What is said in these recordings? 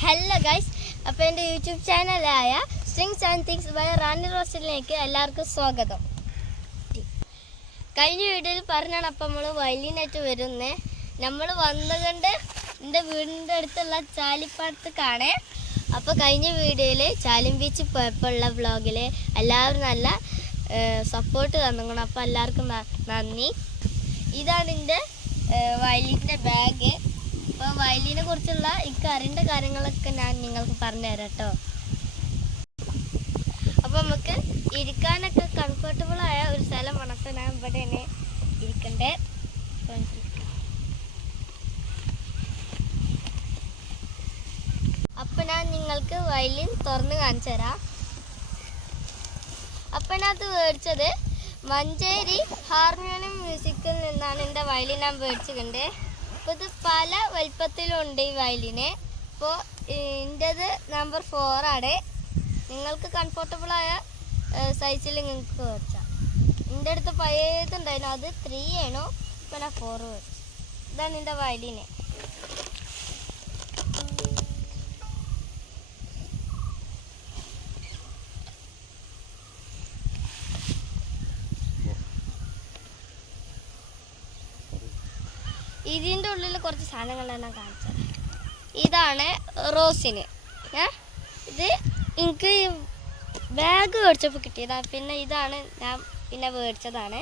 Hello guys, അപ്പോൾ എൻ്റെ YouTube ചാനലായ strings and things by Rani റോസ്റ്റലിലേക്ക് എല്ലാവർക്കും സ്വാഗതം. കഴിഞ്ഞ വീഡിയോയിൽ പറഞ്ഞാണ് അപ്പോൾ നമ്മൾ വയലിനായിട്ട് വരുന്നത്. നമ്മൾ വന്നുകൊണ്ട് എൻ്റെ വീടിൻ്റെ അടുത്തുള്ള ചാലിപ്പാടത്ത് കാണേ. അപ്പോൾ കഴിഞ്ഞ വീഡിയോയിൽ ചാലിയം ബീച്ച് പോയപ്പോൾ ഉള്ള വ്ളോഗിൽ എല്ലാവരും നല്ല സപ്പോർട്ട് തന്നിക്കണം. അപ്പോൾ എല്ലാവർക്കും നന്ദി. ഇതാണ് എൻ്റെ വയലിൻ്റെ ബാഗ്. അപ്പോൾ വയലിനെ കുറിച്ചുള്ള ഇക്കറിൻ്റെ കാര്യങ്ങളൊക്കെ ഞാൻ നിങ്ങൾക്ക് പറഞ്ഞു തരാം കേട്ടോ. അപ്പോൾ നമുക്ക് ഇരിക്കാനൊക്കെ കംഫർട്ടബിളായ ഒരു സ്ഥലം വേണം. ഞാൻ ഇവിടെ തന്നെ ഇരിക്കണ്ടേ. അപ്പം ഞാൻ നിങ്ങൾക്ക് വയലിൻ തുറന്ന് കാണിച്ചു തരാം. അപ്പം ഞാൻ അത് മേടിച്ചത് മഞ്ചേരി ഹാർമോണിയം മ്യൂസിക്കിൽ നിന്നാണ് എൻ്റെ വയലിൻ ഞാൻ മേടിച്ചിട്ടുണ്ട്. അപ്പോൾ ഇത് പല വലിപ്പത്തിലുണ്ട് ഈ വയലിന്. അപ്പോൾ എൻ്റേത് നമ്പർ 4 ആണ്. നിങ്ങൾക്ക് കംഫർട്ടബിളായ സൈസിൽ നിങ്ങൾക്ക് മേടിച്ചാൽ. എൻ്റെ അടുത്ത് പഴയതുണ്ടായിരുന്നു, അത് 3 ആണോ. ഇപ്പോൾ ഞാൻ 4 മേടിച്ചു. ഇതാണ് എൻ്റെ വയലിന്. ഇതിൻ്റെ ഉള്ളിൽ കുറച്ച് സാധനങ്ങളാണ് ഞാൻ കാണിച്ചത്. ഇതാണ് റോസിന്. ഇത് എനിക്ക് ബാഗ് മേടിച്ചപ്പോൾ കിട്ടിയതാണ്. പിന്നെ ഇതാണ് ഞാൻ മേടിച്ചതാണ്.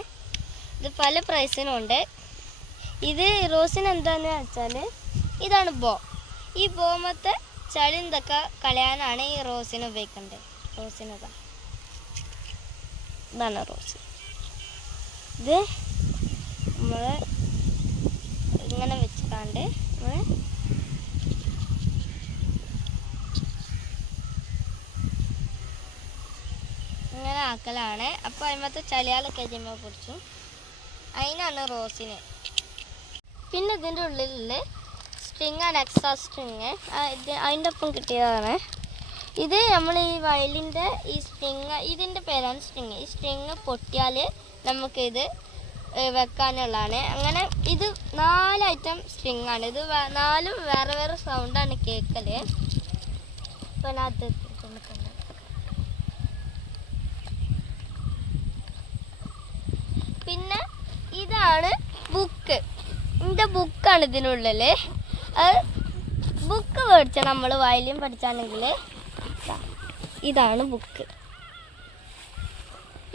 ഇത് പല പ്രൈസിനുണ്ട്. ഇത് റോസിന് എന്താണെന്ന് വെച്ചാൽ ഇതാണ് ബോ. ഈ ബോമത്തെ ചളി എന്തൊക്കെ കളയാനാണ് ഈ റോസിന് ഉപയോഗിക്കേണ്ടത്. ഇതാണ് റോസ്. ഇത് നമ്മൾ ഇങ്ങനെ വെച്ചിട്ടാണ്ട് ഇങ്ങനെ ആക്കലാണ്. അപ്പോൾ അതിനകത്ത് ചളിയാളൊക്കെ കഴിയുമ്പോൾ പിടിച്ചു. അതിനാണ് റോസിന്. പിന്നെ ഇതിൻ്റെ ഉള്ളിലുള്ള സ്ട്രിങ് ആണ്, എക്സ്ട്രാ സ്ട്രിങ്. അതിൻ്റെ ഒപ്പം കിട്ടിയതാണ്. ഇത് നമ്മൾ ഈ വയലിൻ്റെ ഈ സ്ട്രിങ്, ഇതിൻ്റെ പേരാണ് സ്ട്രിങ്. ഈ സ്ട്രിങ് പൊട്ടിയാൽ നമുക്കിത് വെക്കാനുള്ളതാണ്. അങ്ങനെ ഇത് 4 ഐറ്റം സ്ട്രിങ് ആണ്. ഇത് 4 വേറെ വേറെ സൗണ്ടാണ് കേൾക്കൽ. അപ്പോൾ അത് പിന്നെ ഇതാണ് ബുക്ക്. എൻ്റെ ബുക്കാണ് ഇതിനുള്ളിൽ. അത് ബുക്ക് മേടിച്ചാൽ നമ്മൾ വയലിൻ പഠിച്ചാണെങ്കിൽ ഇതാണ് ബുക്ക്.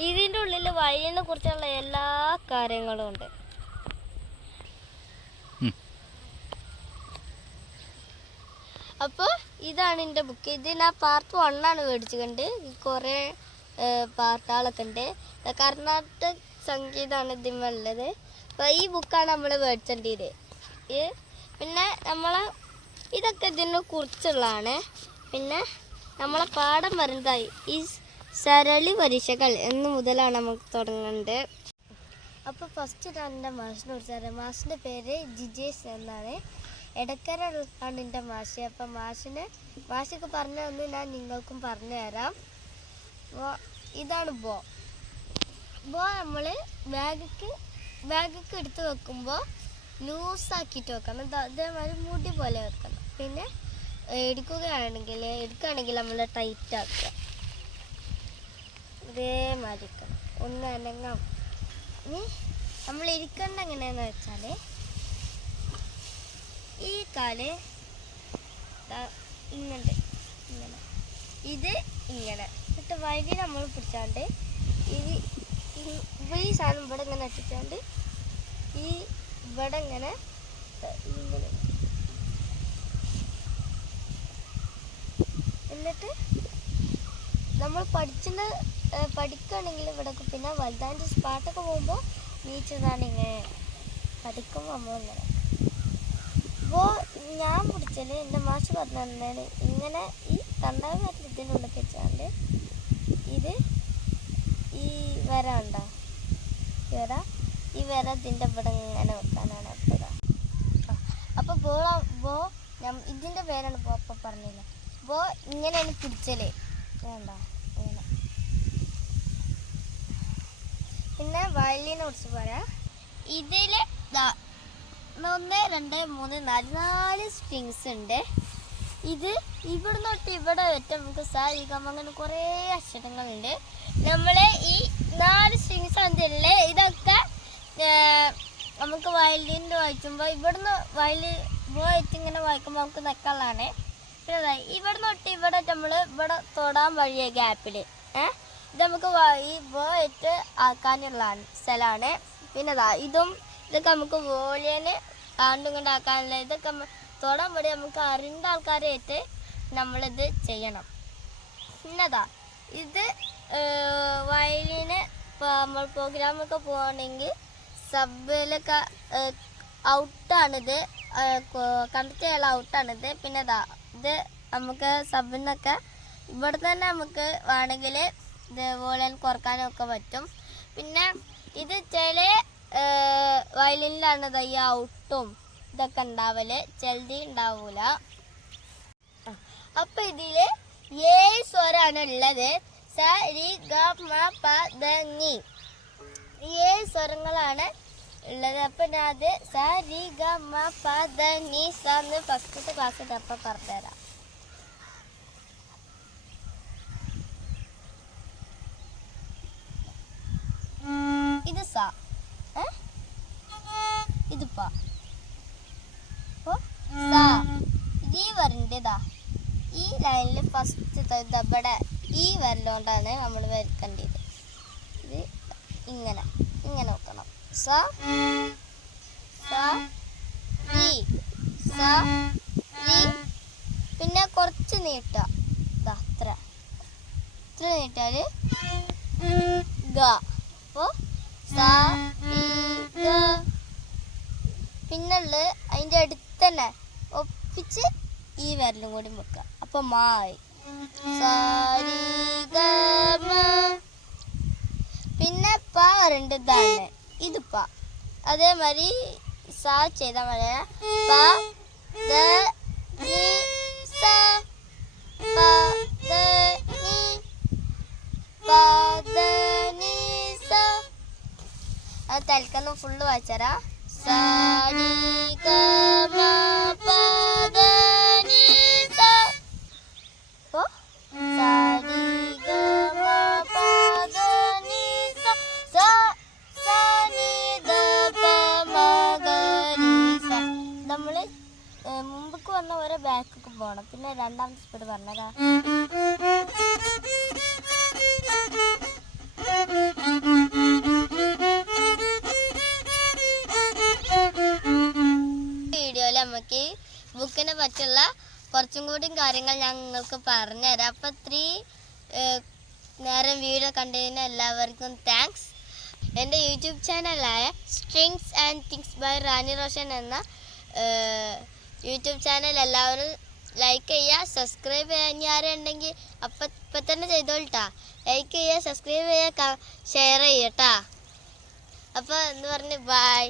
ഇതിൻ്റെ ഉള്ളിൽ വയലിനെ കുറിച്ചുള്ള എല്ലാ കാര്യങ്ങളും ഉണ്ട്. അപ്പോൾ ഇതാണ് എൻ്റെ ബുക്ക്. ഇത് ഞാൻ പാർട്ട് 1 ആണ് മേടിച്ചുകൊണ്ട്. കുറേ പാർട്ടുകളൊക്കെ ഉണ്ട്. കർണാടക സംഗീതമാണ് ഇതിനുള്ളത്. അപ്പോൾ ഈ ബുക്കാണ് നമ്മൾ മേടിച്ചേണ്ടത്. പിന്നെ ഇതൊക്കെ ഇതിനെ കുറിച്ചുള്ളതാണ്. പിന്നെ നമ്മളെ പാഠം വരുന്നതായി ഈ സരളി പരീക്ഷകൾ എന്ന് മുതലാണ് നമുക്ക് തുടങ്ങേണ്ടത്. അപ്പോൾ ഫസ്റ്റ് ഞാൻ എൻ്റെ മാഷിനെ കുറിച്ച്. മാഷിൻ്റെ പേര് ജിജേഷ് എന്നാണ്. എടക്കര ആണ് എൻ്റെ മാഷ്. അപ്പം മാഷൊക്കെ പറഞ്ഞു തന്നു, ഞാൻ നിങ്ങൾക്കും പറഞ്ഞു തരാം. അപ്പോൾ ഇതാണ് ബോ. നമ്മൾ ബാഗിക്ക് എടുത്ത് വെക്കുമ്പോൾ ലൂസാക്കിയിട്ട് വെക്കണം. അതേമാതിരി മുടി പോലെ വെക്കണം. പിന്നെ എടുക്കുകയാണെങ്കിൽ നമ്മൾ ടൈറ്റ് ആക്കുക. ഇതേമാതിരി ഒന്ന് അനങ്ങാം. ഇനി നമ്മൾ ഇരിക്കേണ്ട എങ്ങനെയാണെന്ന് വെച്ചാൽ ഈ കാല് ഇങ്ങനെ ഇത് ഇങ്ങനെ എന്നിട്ട് വഴി നമ്മൾ പിടിച്ചാണ്ട് ഈ സാധനം ഇവിടെ ഇങ്ങനെ ഇട്ടിച്ചാണ്ട് ഇവിടെ ഇങ്ങനെ എന്നിട്ട് നമ്മൾ പഠിക്കുകയാണെങ്കിൽ ഇവിടെ, പിന്നെ വലുതാൻ്റെ പാട്ടൊക്കെ പോകുമ്പോൾ നീച്ചതാണ് ഇങ്ങനെ പഠിക്കുമ്പോൾ നമ്മളിങ്ങനെ. അപ്പോൾ ഞാൻ പിടിച്ചാൽ എൻ്റെ മാഷ് പറഞ്ഞു തന്നാണ് ഇങ്ങനെ ഈ കണ്ണാടി ഇതിനുള്ളിൽ വെച്ചാണ്ട് ഇത് ഈ വര ഉണ്ടോ, ഈ വര ഇതിൻ്റെ ഇവിടെ ഇങ്ങനെ വെക്കാനാണ്. അപ്പോൾ ഇതിൻ്റെ പേരാണ് അപ്പോൾ പറഞ്ഞില്ല. അപ്പോൾ ഇങ്ങനെയാണ് പിടിച്ചൽ വേണ്ട. പിന്നെ വയലിനെ കുറിച്ച് പറയാം. ഇതിൽ 1 2 3 4 സ്ട്രിങ്സ് ഉണ്ട്. ഇത് ഇവിടെ തൊട്ട് ഇവിടെ വെച്ച നമുക്ക് സ ഈ ഗമ അങ്ങനെ കുറേ അക്ഷരങ്ങളുണ്ട്. നമ്മളെ ഈ 4 സ്ട്രിങ്സ് അതില്ലേ ഇതൊക്കെ നമുക്ക് വയലിനിൽ വായിക്കുമ്പോൾ ഇവിടുന്ന് വയലിൻ വെച്ച് ഇങ്ങനെ വായിക്കുമ്പോൾ നമുക്ക് നിൽക്കാനുള്ളതാണ്. പിന്നെ ഇവിടെ തൊട്ട് ഇവിടെ നമ്മൾ ഇവിടെ തൊടാൻ വഴിയ ഗ്യാപ്പിൽ ഇത് നമുക്ക് ഈ വെച്ച് ആക്കാനുള്ള സ്ഥലമാണ്. പിന്നെ ഇതൊക്കെ നമുക്ക് വോളിയന് ആണ്ടും കൊണ്ട് ആക്കാനുള്ള ഇതൊക്കെ തൊടാൻ വേണ്ടി നമുക്ക് അറിയേണ്ട ആൾക്കാരായിട്ട് നമ്മളിത് ചെയ്യണം. പിന്നെതാ ഇത് വയലിന് ഇപ്പോൾ നമ്മൾ പ്രോഗ്രാമൊക്കെ പോകണമെങ്കിൽ സബ്ബിലൊക്കെ ഔട്ടാണിത്, കണ്ടക്ട് ചെയ്യാനുള്ള ഔട്ടാണിത്. പിന്നെ ഇത് നമുക്ക് സബിനൊക്കെ ഇവിടെ തന്നെ നമുക്ക് വേണമെങ്കിൽ ഇത് വോളിയം കുറക്കാനൊക്കെ പറ്റും. പിന്നെ ഇത് ചില വയലിനിലാണ് ഈ ഔട്ടും ഇതൊക്കെ ഉണ്ടാവല്, ചെലതി ഉണ്ടാവൂല. അപ്പൊ ഇതില് 7 സ്വരാണ് ഉള്ളത്. സ രി ഗ മ പ ദ നി 7 സ്വരങ്ങളാണ് ഉള്ളത്. അപ്പൊ ഞാൻ അത് സ രി ഗ മ പ ദ നി സ എന്ന് ഫസ്റ്റത്തെ ക്ലാസ്സിൽ അപ്പൊ പറഞ്ഞുതരാം. ഇത് സ, ഇത് പ, ഈ വരണ്ടതാ ഈ ലൈനിൽ ഫസ്റ്റ് ഇവിടെ ഈ വരലോണ്ടാണ് നമ്മൾ വരക്കേണ്ടത്. ഇത് ഇങ്ങനെ ഇങ്ങനെ നോക്കണം. സ സ രി സ രി. പിന്നെ കുറച്ച് നീട്ടുക, അത്ര നീട്ടാല് ഗ. അപ്പോൾ സ രി ഗ. പിന്നുള്ളത് അതിൻ്റെ അടുത്ത് തന്നെ ഒപ്പിച്ച് ഈ വിരലും കൂടി വെക്കുക. അപ്പോൾ മായി സ രി ഗ മ. പിന്നെ പ വരേണ്ടതാണ്, ഇത് പ. അതേമാതിരി സ ചെയ്താൽ മതി. പ ദ നി സ പ ദ നി പ ദ നി സ. അത് തൽക്കാലം ഫുള്ള് വായിച്ചാരാ. സ രി ഗ മ പ ദ നി സ. അപ്പോൾ സ രി ഗ മ പ ദ നി സ. സ സ നി ദ പ മ ഗ രി സ. നമ്മൾ മുമ്പക്ക് വന്ന ഓരോ ബാക്കൊക്കെ പോകണം. പിന്നെ രണ്ടാമത്തെ സ്പീഡ് പറഞ്ഞതാ. വീഡിയോയിൽ നമുക്ക് ബുക്കിനെ പറ്റിയുള്ള കുറച്ചും കൂടി കാര്യങ്ങൾ ഞങ്ങൾക്ക് പറഞ്ഞുതരാം. അപ്പം 3 നേരം വീഡിയോ കണ്ടതിന് എല്ലാവർക്കും താങ്ക്സ്. എൻ്റെ യൂട്യൂബ് ചാനലായ strings and things by Rani Roshan എന്ന യൂട്യൂബ് ചാനൽ എല്ലാവരും ലൈക്ക് ചെയ്യുക, സബ്സ്ക്രൈബ് ചെയ്യാൻ ആരുണ്ടെങ്കിൽ ഇപ്പം തന്നെ ചെയ്തോളട്ടാ. ലൈക്ക് ചെയ്യുക, സബ്സ്ക്രൈബ് ചെയ്യുക, ഷെയർ ചെയ്യുക കേട്ടാ. അപ്പോൾ എന്ന് പറഞ്ഞ് ബൈ.